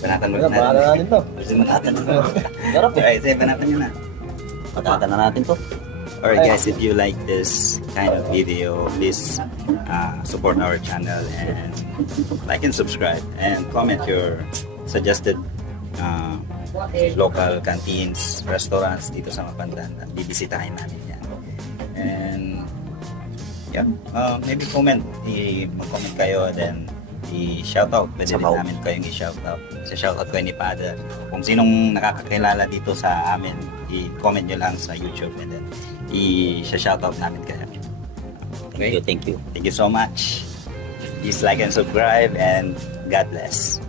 Banatan mo Ayan, bahala natin to. Banatan mo. Sarap eh. Alright, banatan nyo na. Patatan na natin to. Alright guys, if you like this kind of video, please support our channel and like and subscribe and comment your suggested local canteens, restaurants dito sa Mapantanda. Bibisitahin namin yan. And yeah, maybe mag-comment kayo, then i-shoutout. Pwede din namin kayong i-shoutout. Shoutout ko ni Father. Kung sinong nakakakilala dito sa amin, i-comment nyo lang sa YouTube and then i-shoutout namin kayo. Okay? Thank you. Thank you so much. Please like and subscribe and God bless.